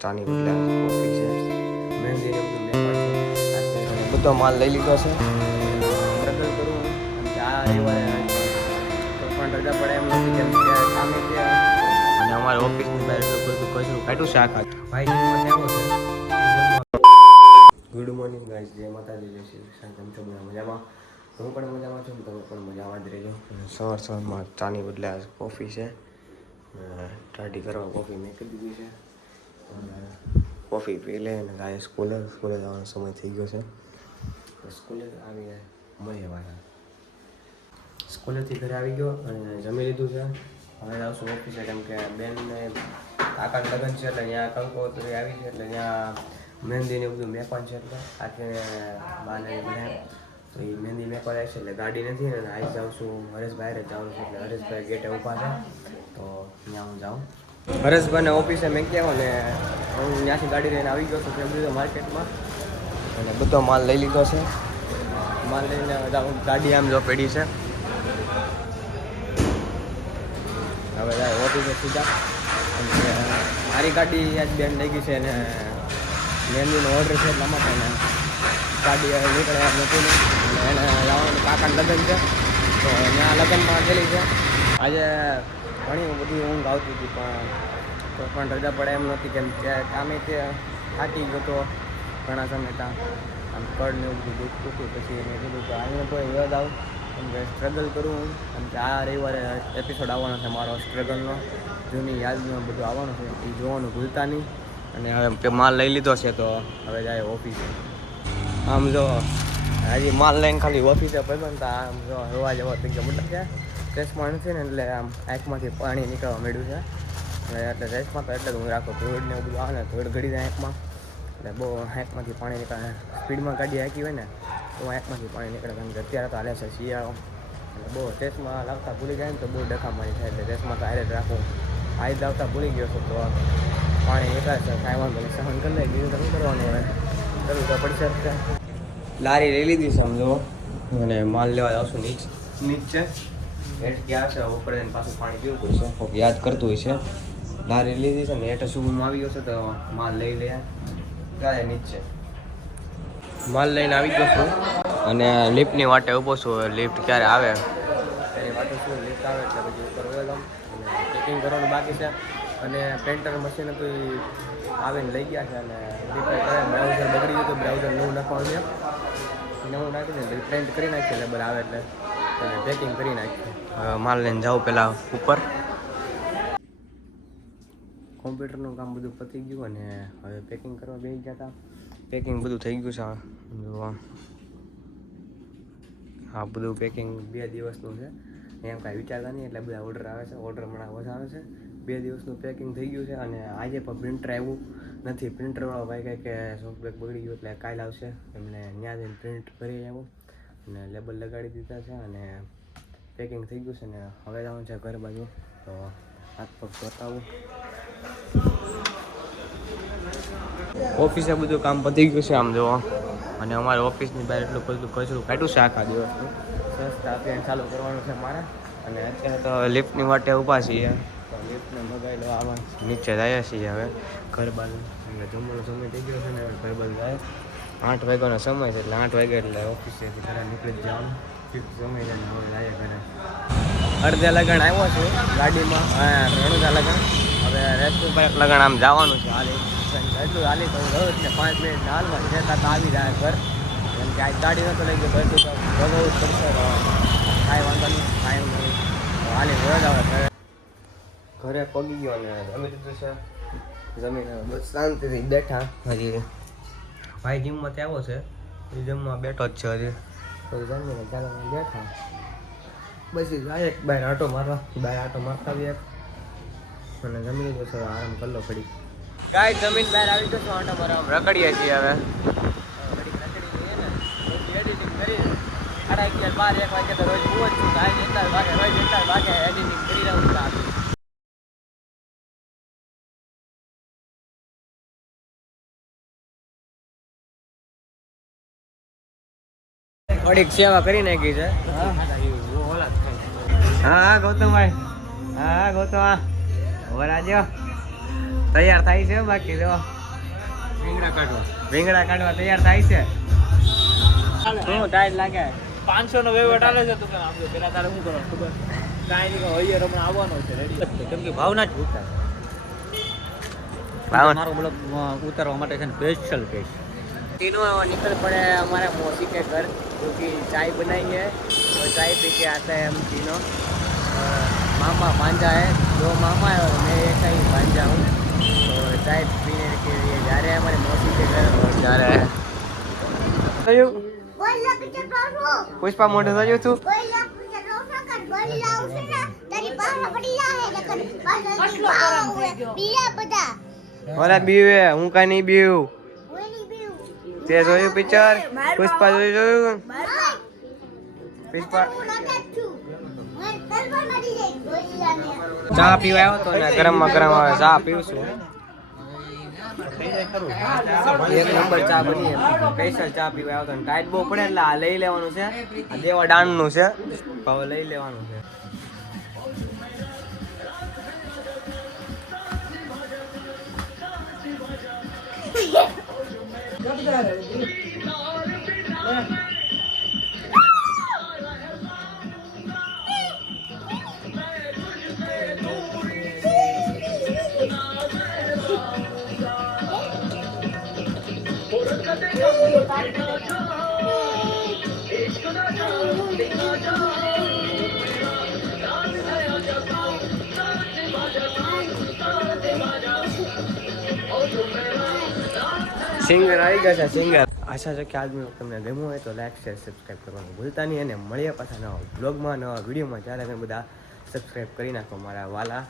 ચાની બદલે કોફી છે, મહેંદી ને બધું બધો માલ લઈ લીધો છે. સ્ટ્રગલ કરું આ રવિવારે પણ રજા પડે એમ નથી કેમ કે કામે ત્યાં અને અમારે ઓફિસની બહાર એટલું બધું કચરું કાઢ્યું છે આખા ભાઈ કેવો છે. ગુડ મોર્નિંગ ગાઈઝ, જય માતાજી, જય શ્રી કૃષ્ણ. કેમ છો બધા મજામાં? હું પણ મજામાં છું, તમે પણ મજામાં જ રહેજો. સવારમાં ચાની બદલે આ કોફી છે, ટાટી કરવા કોફી મેં કરી દીધી છે. કોફી પી લે અને ગાય સ્કૂલે જવાનો સમય થઈ ગયો છે. સ્કૂલે આવીને મળીએ પાછા. સ્કૂલેથી ઘરે આવી ગયો અને જમી લીધું છે. હવે આવશું ઓફિસે કેમ કે બેનને કાકા લગ્ન છે એટલે ત્યાં કંકોત્રી આવી છે એટલે ત્યાં મહેંદીને બધું મેકવાનું છે એટલે આખે બાને બધા તો એ મહેંદી મેકવા જાય છે એટલે ગાડી નથી ને આવી જાઉં છું. હરેશભાઈ જ જવાનું છે એટલે હરેશભાઈ ગેટે ઊભા છે તો ત્યાં હું જાઉં. હરેશભાઈને ઓફિસે મેં કહેવો ને હું ત્યાંથી ગાડી લઈને આવી ગયો છું ફેબ્રુઆરી માર્કેટમાં અને બધો માલ લઈ લીધો છે. માલ લઈને ગાડી આમ જો પડી છે. હવે ઓફિસે સીધા મારી ગાડી આજ બેન લઈ ગઈ છે અને મહેંદીનો ઓર્ડર છે એટલા માટે ને ગાડી નીકળે એમ નથી ને એને લાવવાનું કાકાનું લગ્ન છે તો ત્યાં લગ્નમાં ગયેલી છે. આજે ઘણી બધી ઊંઘ આવતી હતી પણ રજા પડે એમ નથી કેમ કે કામે તે થાકી ગયો તો ઘણા સમય ત્યાં આમ કડ ને એવું બધું દુખતું હતું. પછી મેં કીધું કે આને તો યાદ આવું કેમ કે સ્ટ્રગલ કરું કેમ કે આ રવિવારે એપિસોડ આવવાનો છે મારો સ્ટ્રગલનો, જૂની યાદમાં બધું આવવાનું છે એ જોવાનું ભૂલતા નહીં. અને હવે માલ લઈ લીધો છે તો હવે જાય ઓફિસે. આમ જો હજી માલ લઈને ખાલી ઓફિસે પહોંચ્યો આમ જો હવા જવા થઈ ગયો મતલબ કે ચશ્મા નથી ને એટલે આમ આંખમાંથી પાણી નીકળવા માંડ્યું છે એટલે ચશ્મા તો એટલે જ હું રાખું. ધૂળ ને એવું બધું આવે ને ધૂળ ઘડી જાય આંખમાં એટલે બહુ આંખમાંથી પાણી નીકળે. સ્પીડમાં ગાડી હાંકી હોય ને તો આંખમાંથી પાણી નીકળે કેમ કે અત્યારે તો હાલે છે શિયાળો એટલે બહુ ચશ્મા લાવતા ભૂલી જાય ને તો બહુ ડખામારી થાય એટલે ચશ્મા તો હારે જ રાખું. આઈ લાવતા ભૂલી ગયો છું તો પાણી નીકળે છે કાંઈ વાંધો નહીં સહન કરી લે બીજું તો શું કરવાનું હવે કરવું તો પડશે. લારી લઈ લીધી સમજો અને માલ લેવા આવશું નીચે હેઠ ક્યાં છે ઉપર જઈને પાછું પાણી પીવું પડશે. યાદ કરતું હોય છે. લારી લીધી છે ને હેઠ શુભમાં આવી ગયો છે તો માલ લઈ લે ત્યારે નીચે માલ લઈને આવી ગયો છું અને લિફ્ટની વાટે ઊભો છું. લિફ્ટ ક્યારે આવે એની વાટે શું લિફ્ટ આવે એટલે પછી ઉપર વયો અને પેકિંગ કરવાનું બાકી છે અને પ્રિન્ટર મશીન હતું એ આવીને લઈ ગયા છે અને રિપેર કરે. બ્રાઉઝર બગડી ગયું તો બ્રાઉઝર નવું નાખવાનું છે. નવું નાખી દે પ્રિન્ટ કરી નાખીએ લેબર આવે એટલે પેકિંગ કરી નાખીએ. માલ લઈને જાઉં પહેલાં ઉપર. કોમ્પ્યુટરનું કામ બધું પતી ગયું અને હવે પેકિંગ કરવા બેસી ગયા હતા. પેકિંગ બધું થઈ ગયું છે. હા બધું પેકિંગ 2 દિવસનું છે એમ કાંઈ વિચારતા નહીં એટલે બધા ઓર્ડર આવે છે. ઓર્ડર હમણાં વધારે આવે છે. 2 દિવસનું પેકિંગ થઈ ગયું છે અને આજે પણ પ્રિન્ટર આવ્યું નથી. પ્રિન્ટરવાળો ભાઈ કહે કે સોફ્ટવેર બગડી ગયું એટલે કાલે આવશે. એમને ત્યાં જઈને પ્રિન્ટ કરી આવ્યું અને લેબલ લગાડી દીધા છે અને પેકિંગ થઈ ગયું છે ને હવે જવાનું છે ઘર બાજુ તો હાથ પગ બતાવું. ઓફિસે બધું કામ પતી ગયું છે આમ જોવો અને અમારે ઓફિસની બહાર એટલું બધું કચરું કાઢ્યું છે આખા દિવસનું. સ્વચ્છતા અભિયાન ચાલુ કરવાનું છે મારે અને અત્યારે તો લિફ્ટની વાટે ઊભા છીએ તો લિફ્ટને મગાવી લો આવા નીચે જાય છીએ હવે ઘર બાજુ. જમવાનો સમય થઈ ગયો છે ને ઘર બાજુ જાય 8 વાગ્યાનો સમય છે એટલે 8 વાગ્યા એટલે ઓફિસેથી ઘરે નીકળી જવાનું ફિક્સ સમય છે ને હવે જાય ઘરે. અડધે લગન આવ્યો છું ગાડીમાં રણુજા લગન. હવે રેસ્ટોરન્ટ લગન આમ જવાનું છે હાલી એટલું હાલી તો હું રહું એટલે 5 મિનિટ હાલમાં જતા તો આવી જાય ઘર કેમ કે આ ગાડી નતો લઈ ગયો બધું તો ભોગવવું જ પડશે. કાંઈ વાંધો નહીં કાંઈ નહીં હાલી રોજ આવે ઘરે પગી ગયો ને જમી લીધું છે. જમીને બસ શાંતિથી બેઠા. હજી ભાઈ જીમમાં આવ્યો છે એ જમવા બેઠો જ છે હજી તો જમીને ચાલો બેઠા પછી જાય એક બહાર આટો મારવા મારતા બી એક અને જમી લીધો છે આરામ કરી લો ઘડી. કાંઈ જમીન બહાર આવી જશો આટો મારવા રખડીએ છીએ હવે એડિટિંગ કરી 11:30 12 1 વાગે તો રોજ બહુ જ છું. કાંઈ 11 વાગે એડિટિંગ કરી રહ્યું છું. થોડીક સેવા કરી નાખી છે. હા ગૌતમભાઈ હા ગૌતમ વરાજો તૈયાર થાય છે બાકી જો રીંગણા કાઢવા તૈયાર થાય છે. શું ટાઈટ લાગે? 500 નો વેવટ આલે છે. તું આમ પેલા તારે શું કરો ખબર કાંઈ નહીં હોય હમણાં આવવાનો છે રેડી કેમ કે ભાવના જ ઉતાર મારો બ્લોગ ઉતારવા માટે છે ને સ્પેશિયલ કેસ तीनों निकल पड़े हमारे मौसी के घर क्योंकि चाय बनाई है और चाय पी के आता है हम तीनों. मामा भांजा है, 2 मामा है और मैं एक ही भांजा हूँ. तो चाय पीने के लिए जा रहे हैं हमारे मौसी के घर और जा रहे हैं. पुष्पा मोटे थयो तू ઓલા બીવે હું કાઈ નહીં બીવ. તે જોયું પિક્ચર પુષ્પા જોયું? પુષ્પા ચા પીવા આવ્યો તો ને ગરમમાં ગરમ આવે ચા પીવું છું. એક નંબર ચા બની સ્પેશિયલ ચા પીવા આવ્યો તો ટાઈટ બહુ પડે એટલે આ લઈ લેવાનું છે. આ દેવા દાણનું છે હવે લઈ લેવાનું છે. સિંગર આવી ગયા છે સિંગર. આશા છે કે આજનો તમને ગમ્યું હોય તો લાઈક શેર સબસ્ક્રાઈબ કરવાનું ભૂલતા નહીં અને મળીએ પાછા નવા બ્લોગમાં નવા વિડીયોમાં. ત્યારે તમે બધા સબસ્ક્રાઈબ કરી નાખો મારા વાલા.